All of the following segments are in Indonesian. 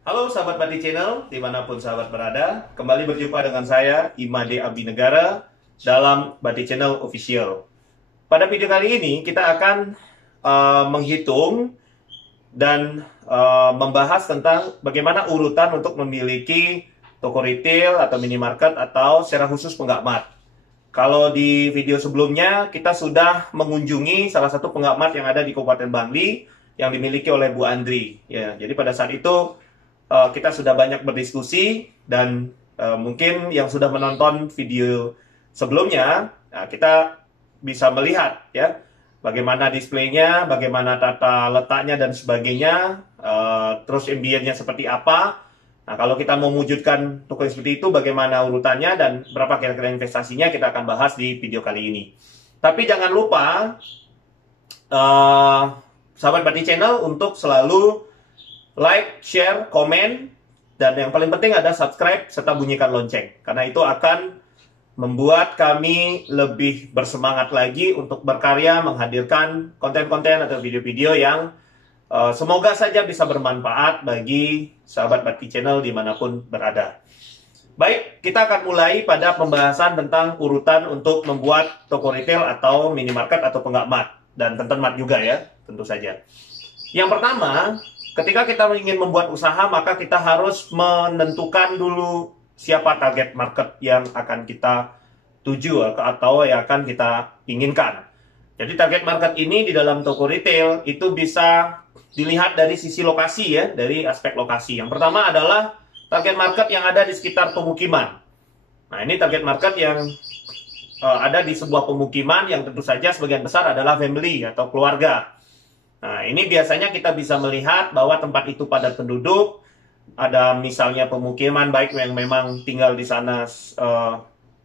Halo sahabat Bati Channel, dimanapun sahabat berada, kembali berjumpa dengan saya, Imade Abinegara, dalam Bati Channel Official. Pada video kali ini, kita akan menghitung dan membahas tentang bagaimana urutan untuk memiliki toko retail atau minimarket atau secara khusus penggakmat. Kalau di video sebelumnya, kita sudah mengunjungi salah satu penggakmat yang ada di Kabupaten Bangli, yang dimiliki oleh Bu Andri. Ya, jadi pada saat itu kita sudah banyak berdiskusi dan mungkin yang sudah menonton video sebelumnya, kita bisa melihat ya bagaimana displaynya, bagaimana tata letaknya dan sebagainya, terus ambience-nya seperti apa. Nah, kalau kita mau mewujudkan toko yang seperti itu, bagaimana urutannya dan berapa kira-kira investasinya, kita akan bahas di video kali ini. Tapi jangan lupa, sahabat Bati Channel, untuk selalu like, share, komen, dan yang paling penting ada subscribe serta bunyikan lonceng. Karena itu akan membuat kami lebih bersemangat lagi untuk berkarya, menghadirkan konten-konten atau video-video yang semoga saja bisa bermanfaat bagi sahabat Bati Channel dimanapun berada. Baik, kita akan mulai pada pembahasan tentang urutan untuk membuat toko retail atau minimarket atau penggakmat. Dan tentenmat juga ya, tentu saja. Yang pertama, ketika kita ingin membuat usaha, maka kita harus menentukan dulu siapa target market yang akan kita tuju atau yang akan kita inginkan. Jadi target market ini di dalam toko retail itu bisa dilihat dari sisi lokasi ya, dari aspek lokasi. Yang pertama adalah target market yang ada di sekitar pemukiman. Nah, ini target market yang ada di sebuah pemukiman yang tentu saja sebagian besar adalah family atau keluarga. Nah, ini biasanya kita bisa melihat bahwa tempat itu padat penduduk, ada misalnya pemukiman baik yang memang tinggal di sana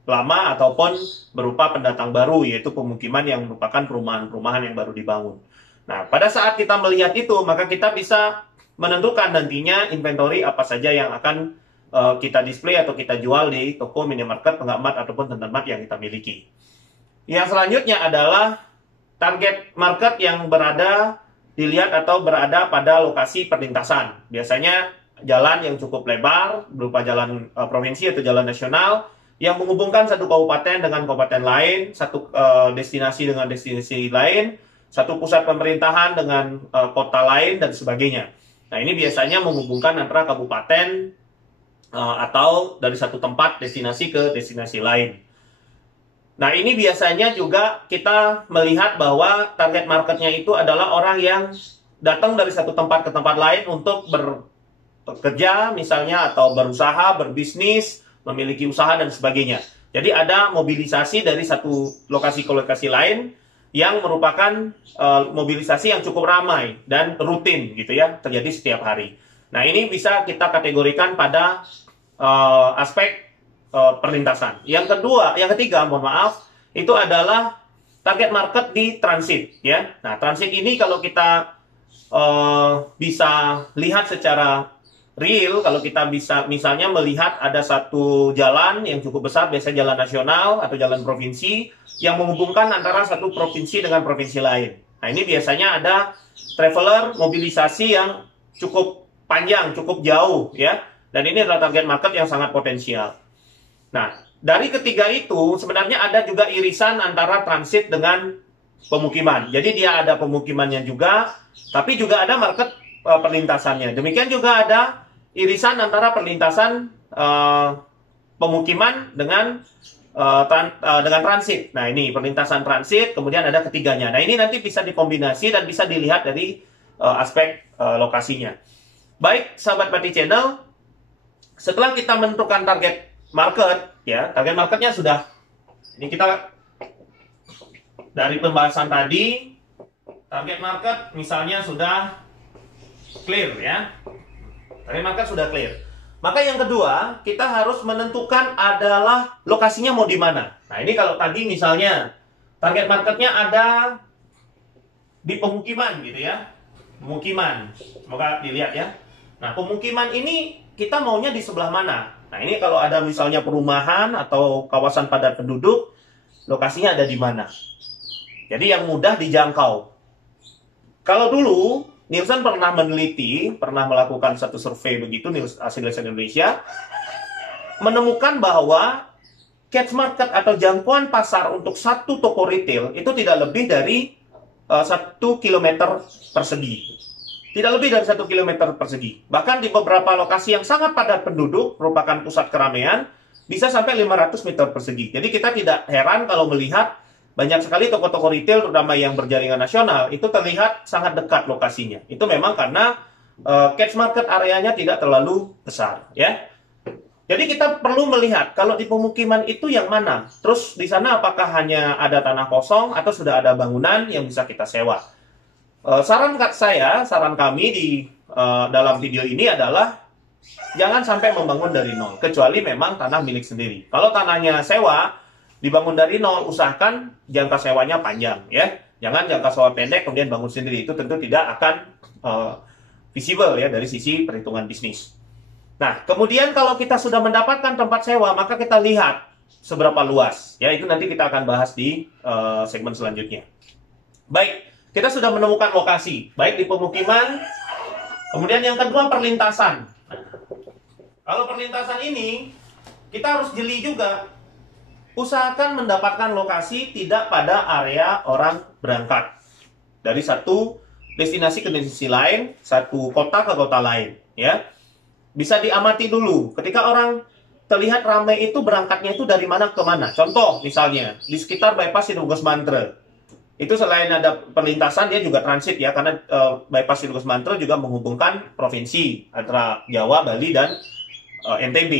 lama ataupun berupa pendatang baru, yaitu pemukiman yang merupakan perumahan-perumahan yang baru dibangun. Nah, pada saat kita melihat itu, maka kita bisa menentukan nantinya inventory apa saja yang akan kita display atau kita jual di toko minimarket, penggakmat, ataupun tentenmat yang kita miliki. Yang selanjutnya adalah target market yang dilihat atau berada pada lokasi perlintasan. Biasanya jalan yang cukup lebar, berupa jalan provinsi atau jalan nasional, yang menghubungkan satu kabupaten dengan kabupaten lain, satu destinasi dengan destinasi lain, satu pusat pemerintahan dengan kota lain, dan sebagainya. Nah, ini biasanya menghubungkan antara kabupaten atau dari satu tempat destinasi ke destinasi lain. Nah, ini biasanya juga kita melihat bahwa target marketnya itu adalah orang yang datang dari satu tempat ke tempat lain untuk bekerja misalnya, atau berusaha, berbisnis, memiliki usaha dan sebagainya. Jadi ada mobilisasi dari satu lokasi ke lokasi lain yang merupakan mobilisasi yang cukup ramai dan rutin gitu ya, terjadi setiap hari. Nah, ini bisa kita kategorikan pada aspek perlintasan. Yang ketiga, mohon maaf, itu adalah target market di transit ya. Nah, transit ini kalau kita bisa lihat secara real, kalau kita bisa misalnya melihat ada satu jalan yang cukup besar, biasanya jalan nasional atau jalan provinsi, yang menghubungkan antara satu provinsi dengan provinsi lain. Nah, ini biasanya ada traveler mobilisasi yang cukup panjang, cukup jauh ya. Dan ini adalah target market yang sangat potensial. Nah, dari ketiga itu sebenarnya ada juga irisan antara transit dengan pemukiman. Jadi dia ada pemukimannya juga, tapi juga ada market perlintasannya. Demikian juga ada irisan antara perlintasan pemukiman dengan transit. Nah, ini perlintasan transit, kemudian ada ketiganya. Nah, ini nanti bisa dikombinasi dan bisa dilihat dari aspek lokasinya. Baik, sahabat Bati Channel, setelah kita menentukan target market, ya, target marketnya sudah, ini kita dari pembahasan tadi, target market misalnya sudah clear ya, target market sudah clear. Maka yang kedua, kita harus menentukan adalah lokasinya mau di mana. Nah, ini kalau tadi misalnya target marketnya ada di pemukiman gitu ya, pemukiman, semoga dilihat ya. Nah, pemukiman ini kita maunya di sebelah mana? Nah, ini kalau ada misalnya perumahan atau kawasan padat penduduk, lokasinya ada di mana? Jadi yang mudah dijangkau. Kalau dulu Nielsen pernah meneliti, pernah melakukan satu survei begitu, hasil Nielsen Indonesia, menemukan bahwa catch market atau jangkauan pasar untuk satu toko retail itu tidak lebih dari 1 kilometer persegi. Tidak lebih dari 1 kilometer persegi. Bahkan di beberapa lokasi yang sangat padat penduduk, merupakan pusat keramaian, bisa sampai 500 meter persegi. Jadi kita tidak heran kalau melihat banyak sekali toko-toko retail, terutama yang berjaringan nasional, itu terlihat sangat dekat lokasinya. Itu memang karena catch market areanya tidak terlalu besar, ya. Jadi kita perlu melihat kalau di pemukiman itu yang mana. Terus di sana apakah hanya ada tanah kosong atau sudah ada bangunan yang bisa kita sewa. Saran kami di dalam video ini adalah jangan sampai membangun dari nol, kecuali memang tanah milik sendiri. Kalau tanahnya sewa, dibangun dari nol, usahakan jangka sewanya panjang, ya. Jangan jangka sewa pendek kemudian bangun sendiri, itu tentu tidak akan visible ya dari sisi perhitungan bisnis. Nah, kemudian kalau kita sudah mendapatkan tempat sewa, maka kita lihat seberapa luas. Ya, itu nanti kita akan bahas di segmen selanjutnya. Baik, kita sudah menemukan lokasi, baik di pemukiman. Kemudian yang kedua, perlintasan. Kalau perlintasan ini, kita harus jeli juga. Usahakan mendapatkan lokasi tidak pada area orang berangkat. Dari satu destinasi ke destinasi lain, satu kota ke kota lain. Ya. Bisa diamati dulu, ketika orang terlihat ramai itu berangkatnya itu dari mana ke mana. Contoh misalnya, di sekitar bypass Sidogos Mantre. Itu selain ada perlintasan, dia juga transit ya, karena bypass Sidogos Mantre juga menghubungkan provinsi antara Jawa, Bali, dan NTB,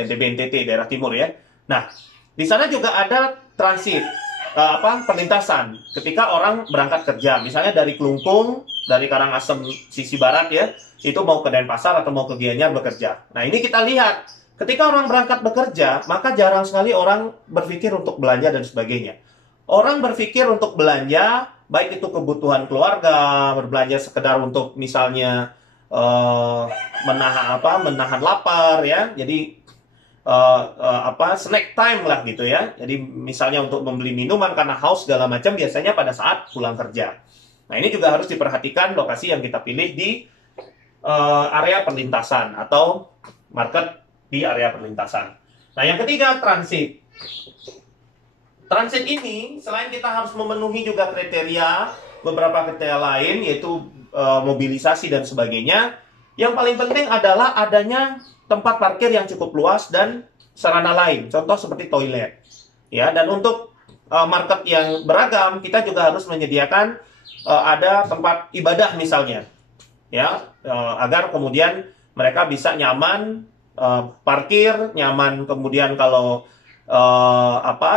NTT, daerah timur ya. Nah, di sana juga ada transit, perlintasan. Ketika orang berangkat kerja, misalnya dari Klungkung, dari Karangasem sisi barat ya, itu mau ke Denpasar atau mau ke Gianyar bekerja. Nah, ini kita lihat, ketika orang berangkat bekerja, maka jarang sekali orang berpikir untuk belanja dan sebagainya. Orang berpikir untuk belanja, baik itu kebutuhan keluarga, berbelanja sekedar untuk misalnya menahan lapar ya. Jadi snack time lah gitu ya. Jadi misalnya untuk membeli minuman karena haus segala macam biasanya pada saat pulang kerja. Nah, ini juga harus diperhatikan lokasi yang kita pilih di area perlintasan atau market di area perlintasan. Nah, yang ketiga, transit. Transit ini selain kita harus memenuhi juga beberapa kriteria lain, yaitu mobilisasi dan sebagainya, yang paling penting adalah adanya tempat parkir yang cukup luas dan sarana lain, contoh seperti toilet. Ya, dan untuk market yang beragam, kita juga harus menyediakan ada tempat ibadah misalnya. Ya, agar kemudian mereka bisa nyaman parkir, nyaman kemudian kalau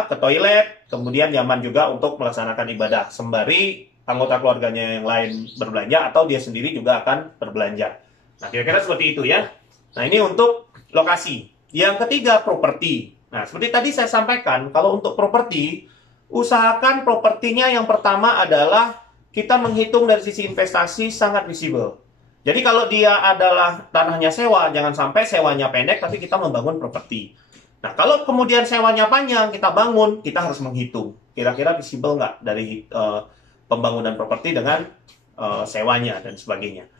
ke toilet, kemudian nyaman juga untuk melaksanakan ibadah sembari anggota keluarganya yang lain berbelanja atau dia sendiri juga akan berbelanja. Nah, kira-kira seperti itu ya. Nah, ini untuk lokasi. Yang ketiga, properti. Nah, seperti tadi saya sampaikan, kalau untuk properti, usahakan propertinya yang pertama adalah kita menghitung dari sisi investasi sangat visible. Jadi kalau dia adalah tanahnya sewa, jangan sampai sewanya pendek, tapi kita membangun properti. Nah, kalau kemudian sewanya panjang, kita bangun, kita harus menghitung. Kira-kira visible nggak dari pembangunan properti dengan sewanya dan sebagainya.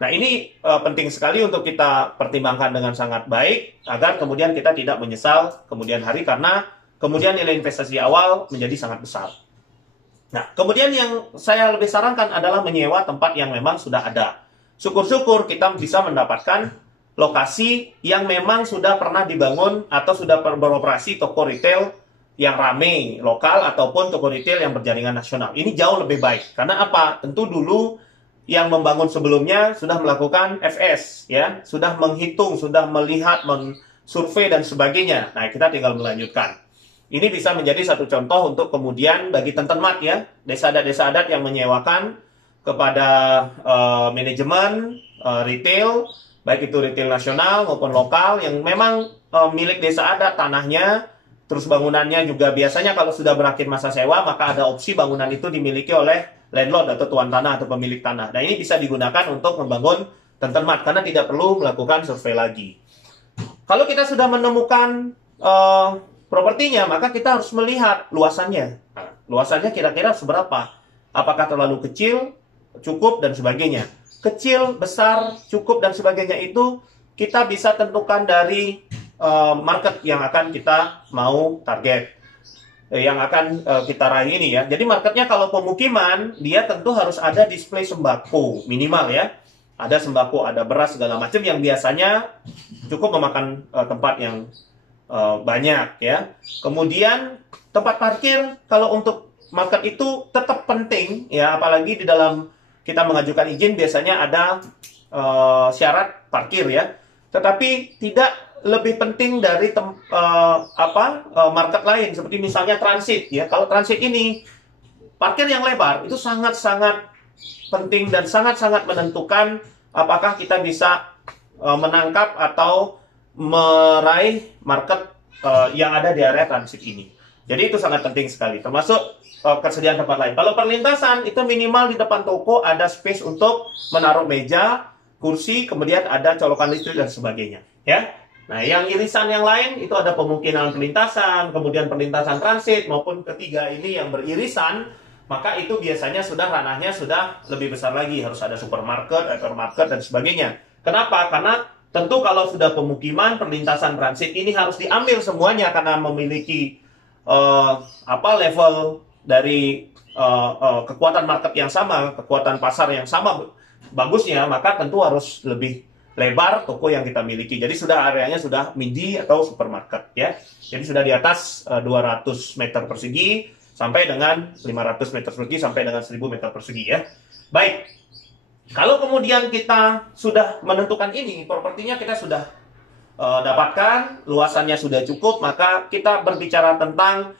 Nah, ini penting sekali untuk kita pertimbangkan dengan sangat baik, agar kemudian kita tidak menyesal kemudian hari, karena kemudian nilai investasi awal menjadi sangat besar. Nah, kemudian yang saya lebih sarankan adalah menyewa tempat yang memang sudah ada. Syukur-syukur kita bisa mendapatkan lokasi yang memang sudah pernah dibangun atau sudah beroperasi toko retail yang ramai, lokal ataupun toko retail yang berjaringan nasional. Ini jauh lebih baik. Karena apa? Tentu dulu yang membangun sebelumnya sudah melakukan FS, ya, sudah menghitung, sudah melihat, mensurvei dan sebagainya. Nah, kita tinggal melanjutkan. Ini bisa menjadi satu contoh untuk kemudian bagi Tentenmat ya, desa adat yang menyewakan kepada manajemen retail, baik itu retail nasional maupun lokal yang memang milik desa adat tanahnya, terus bangunannya juga biasanya kalau sudah berakhir masa sewa, maka ada opsi bangunan itu dimiliki oleh landlord atau tuan tanah atau pemilik tanah. Nah, ini bisa digunakan untuk membangun Tentenmat karena tidak perlu melakukan survei lagi. Kalau kita sudah menemukan propertinya, maka kita harus melihat luasannya. Nah, luasannya kira-kira seberapa? Apakah terlalu kecil cukup, dan sebagainya. Kecil, besar, cukup, dan sebagainya itu kita bisa tentukan dari market yang akan kita mau target, yang akan kita raih ini ya. Jadi marketnya kalau pemukiman, dia tentu harus ada display sembako minimal ya. Ada sembako, ada beras, segala macam yang biasanya cukup memakan tempat yang banyak ya. Kemudian tempat parkir, kalau untuk market itu tetap penting ya, apalagi di dalam kita mengajukan izin biasanya ada syarat parkir ya. Tetapi tidak lebih penting dari market lain, seperti misalnya transit ya. Kalau transit ini parkir yang lebar itu sangat-sangat penting dan sangat-sangat menentukan apakah kita bisa menangkap atau meraih market yang ada di area transit ini. Jadi itu sangat penting sekali, termasuk kesediaan tempat lain. Kalau perlintasan itu minimal di depan toko ada space untuk menaruh meja, kursi, kemudian ada colokan listrik dan sebagainya ya. Nah, yang irisan yang lain itu ada pemukiman perlintasan, kemudian perlintasan transit maupun ketiga ini yang beririsan, maka itu biasanya sudah ranahnya sudah lebih besar lagi, harus ada supermarket, hypermarket dan sebagainya. Kenapa? Karena tentu kalau sudah pemukiman perlintasan transit ini harus diambil semuanya karena memiliki level dari kekuatan market yang sama, kekuatan pasar yang sama bagusnya, maka tentu harus lebih lebar toko yang kita miliki. Jadi sudah areanya sudah midi atau supermarket ya. Jadi sudah di atas 200 meter persegi sampai dengan 500 meter persegi sampai dengan 1000 meter persegi ya. Baik. Kalau kemudian kita sudah menentukan ini, propertinya kita sudah dapatkan, luasannya sudah cukup, maka kita berbicara tentang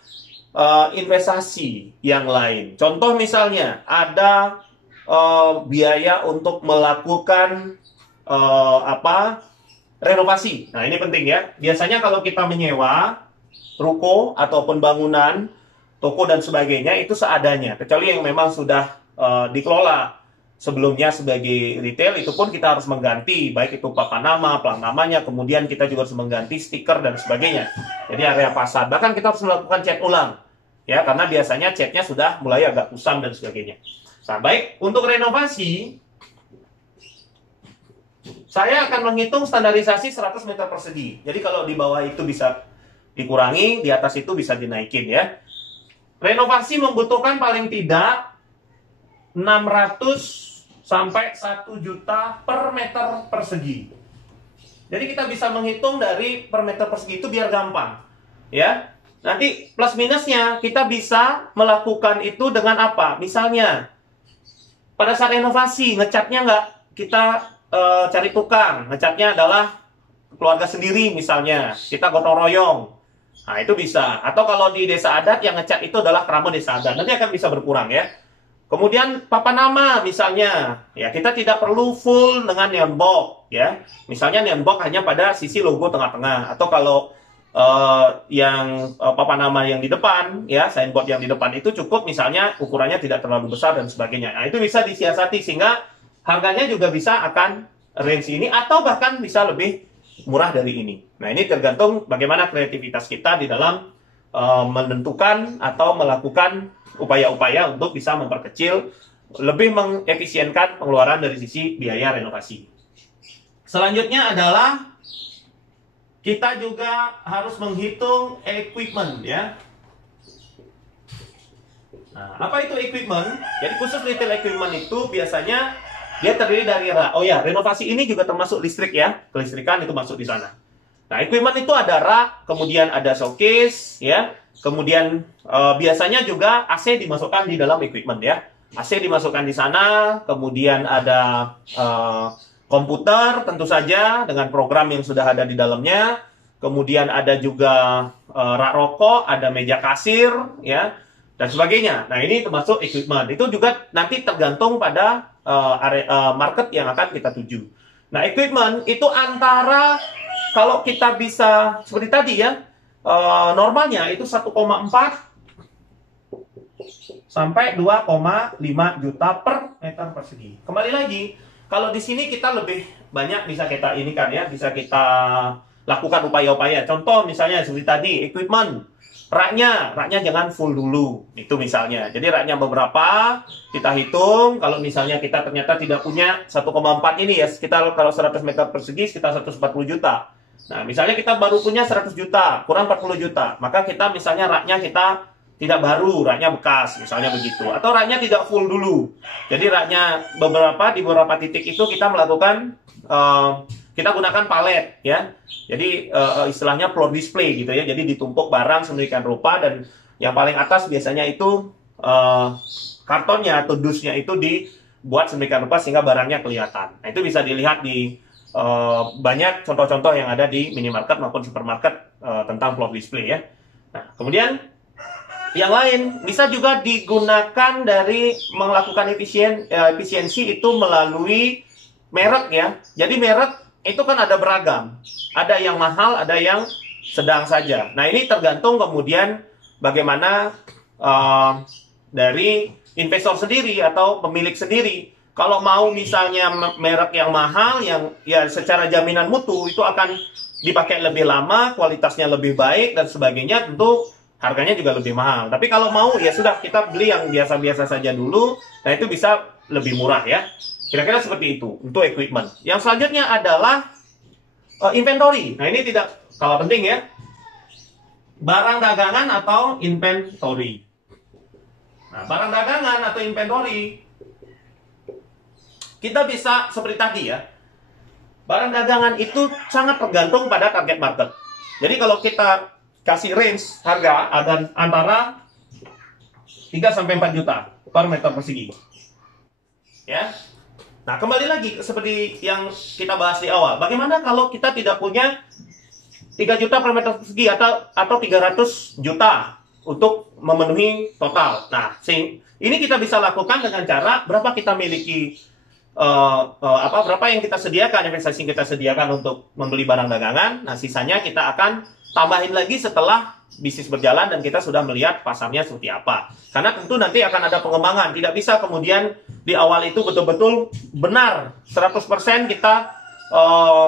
investasi yang lain. Contoh misalnya ada biaya untuk melakukan renovasi. Nah, ini penting ya. Biasanya kalau kita menyewa ruko ataupun bangunan, toko dan sebagainya itu seadanya. Kecuali yang memang sudah dikelola sebelumnya sebagai retail, itu pun kita harus mengganti, baik itu papan nama, plang namanya, kemudian kita juga harus mengganti stiker dan sebagainya. Jadi area fasad. Bahkan kita harus melakukan cat ulang. Ya, karena biasanya catnya sudah mulai agak kusam dan sebagainya. Nah, baik, untuk renovasi saya akan menghitung standarisasi 100 meter persegi. Jadi kalau di bawah itu bisa dikurangi, di atas itu bisa dinaikin ya. Renovasi membutuhkan paling tidak 600 sampai 1 juta per meter persegi. Jadi kita bisa menghitung dari per meter persegi itu biar gampang. Ya. Nanti plus minusnya kita bisa melakukan itu dengan apa? Misalnya pada saat renovasi ngecatnya nggak kita cari tukang, ngecatnya adalah keluarga sendiri misalnya, kita gotong royong. Nah, itu bisa. Atau kalau di desa adat yang ngecat itu adalah keramat desa adat, nanti akan bisa berkurang ya. Kemudian papan nama misalnya, ya kita tidak perlu full dengan neon box ya. Misalnya neon box hanya pada sisi logo tengah-tengah, atau kalau yang papan nama yang di depan ya, signboard yang di depan itu cukup misalnya ukurannya tidak terlalu besar dan sebagainya. Nah, itu bisa disiasati sehingga harganya juga bisa akan range ini atau bahkan bisa lebih murah dari ini. Nah, ini tergantung bagaimana kreativitas kita di dalam menentukan atau melakukan upaya-upaya untuk bisa memperkecil, lebih mengefisienkan pengeluaran dari sisi biaya renovasi. Selanjutnya adalah kita juga harus menghitung equipment ya. Nah, apa itu equipment? Jadi khusus retail equipment itu biasanya dia terdiri dari renovasi ini juga termasuk listrik ya. Kelistrikan itu masuk di sana. Nah, equipment itu ada rak, kemudian ada showcase ya. Kemudian biasanya juga AC dimasukkan di dalam equipment ya. AC dimasukkan di sana, kemudian ada komputer tentu saja dengan program yang sudah ada di dalamnya. Kemudian ada juga rak rokok, ada meja kasir ya, dan sebagainya. Nah, ini termasuk equipment. Itu juga nanti tergantung pada market yang akan kita tuju. Nah, equipment itu antara kalau kita bisa seperti tadi ya, normalnya itu 1,4 sampai 2,5 juta per meter persegi. Kembali lagi, kalau di sini kita lebih banyak bisa kita inikan ya, bisa kita lakukan upaya-upaya. Contoh misalnya seperti tadi, equipment Raknya jangan full dulu, itu misalnya. Jadi raknya beberapa, kita hitung. Kalau misalnya kita ternyata tidak punya 1,4 ini ya, sekitar kalau 100 meter persegi sekitar 140 juta. Nah, misalnya kita baru punya 100 juta, kurang 40 juta. Maka kita misalnya raknya kita tidak baru, raknya bekas, misalnya begitu. Atau raknya tidak full dulu. Jadi raknya di beberapa titik itu kita melakukan kita gunakan palet ya. Jadi istilahnya floor display gitu ya. Jadi ditumpuk barang sedemikian rupa, dan yang paling atas biasanya itu kartonnya atau dusnya itu dibuat sedemikian rupa sehingga barangnya kelihatan. Nah, itu bisa dilihat di banyak contoh-contoh yang ada di minimarket maupun supermarket tentang floor display ya. Nah, kemudian yang lain bisa juga digunakan dari melakukan efisiensi itu melalui merek ya. Jadi merek itu kan ada beragam. Ada yang mahal, ada yang sedang saja. Nah, ini tergantung kemudian bagaimana dari investor sendiri atau pemilik sendiri. Kalau mau misalnya merek yang mahal, yang ya secara jaminan mutu itu akan dipakai lebih lama, kualitasnya lebih baik dan sebagainya, tentu harganya juga lebih mahal. Tapi kalau mau ya sudah, kita beli yang biasa-biasa saja dulu. Nah, itu bisa lebih murah ya. Kira-kira seperti itu untuk equipment. Yang selanjutnya adalah inventory. Nah, ini tidak kalah penting ya. Barang dagangan atau inventory. Nah, barang dagangan atau inventory, kita bisa seperti tadi ya. Barang dagangan itu sangat tergantung pada target market. Jadi kalau kita kasih range harga ada antara 3-4 juta per meter persegi. Ya. Nah, kembali lagi seperti yang kita bahas di awal. Bagaimana kalau kita tidak punya 3 juta per meter persegi atau 300 juta untuk memenuhi total. Nah, ini kita bisa lakukan dengan cara berapa kita miliki, berapa yang kita sediakan, investasi yang kita sediakan untuk membeli barang dagangan. Nah, sisanya kita akan tambahin lagi setelah bisnis berjalan dan kita sudah melihat pasarnya seperti apa. Karena tentu nanti akan ada pengembangan. Tidak bisa kemudian di awal itu betul-betul benar 100% kita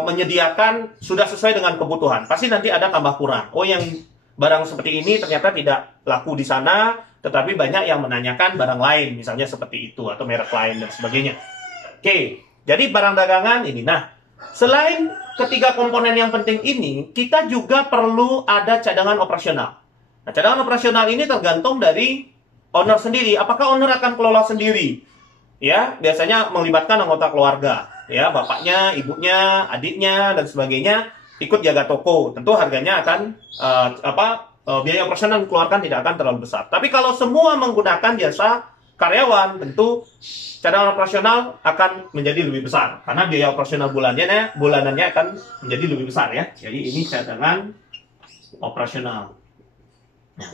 menyediakan sudah sesuai dengan kebutuhan. Pasti nanti ada tambah kurang. Oh, yang barang seperti ini ternyata tidak laku di sana, tetapi banyak yang menanyakan barang lain, misalnya seperti itu, atau merek lain dan sebagainya. Oke, jadi barang dagangan ini. Nah, selain ketiga komponen yang penting ini, kita juga perlu ada cadangan operasional. Nah, cadangan operasional ini tergantung dari owner sendiri. Apakah owner akan kelola sendiri? Ya, biasanya melibatkan anggota keluarga, ya, bapaknya, ibunya, adiknya dan sebagainya ikut jaga toko. Tentu harganya akan biaya operasional yang dikeluarkan tidak akan terlalu besar. Tapi kalau semua menggunakan jasa karyawan, tentu cadangan operasional akan menjadi lebih besar karena biaya operasional bulanannya akan menjadi lebih besar ya. Jadi ini cadangan operasional. Nah,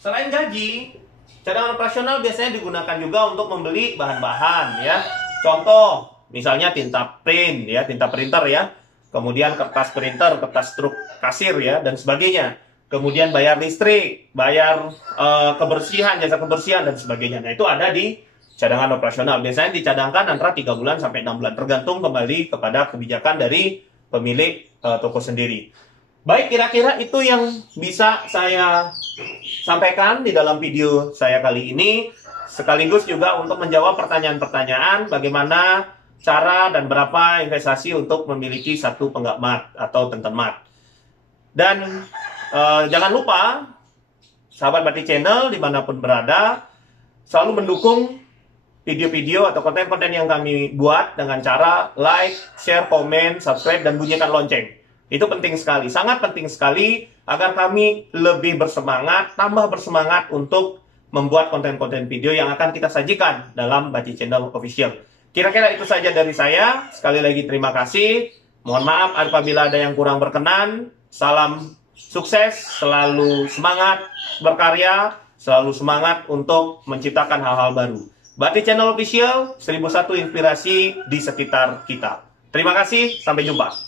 selain gaji, cadangan operasional biasanya digunakan juga untuk membeli bahan-bahan ya. Contoh, misalnya tinta print ya, tinta printer ya. Kemudian kertas printer, kertas struk kasir ya dan sebagainya. Kemudian bayar listrik, bayar kebersihan, jasa kebersihan dan sebagainya. Nah, itu ada di cadangan operasional. Biasanya dicadangkan antara 3 bulan sampai 6 bulan tergantung kembali kepada kebijakan dari pemilik toko sendiri. Baik, kira-kira itu yang bisa saya sampaikan di dalam video saya kali ini, sekaligus juga untuk menjawab pertanyaan-pertanyaan bagaimana cara dan berapa investasi untuk memiliki satu penggak mat atau tenten mat. Dan jangan lupa, sahabat Batik Channel dimanapun berada, selalu mendukung video-video atau konten-konten yang kami buat dengan cara like, share, komen, subscribe, dan bunyikan lonceng. Itu penting sekali, sangat penting sekali agar kami lebih bersemangat, tambah bersemangat untuk membuat konten-konten video yang akan kita sajikan dalam Batik Channel Official. Kira-kira itu saja dari saya. Sekali lagi terima kasih. Mohon maaf apabila ada yang kurang berkenan. Salam sukses, selalu semangat berkarya, selalu semangat untuk menciptakan hal-hal baru. Batik Channel Official, 1001 inspirasi di sekitar kita. Terima kasih, sampai jumpa.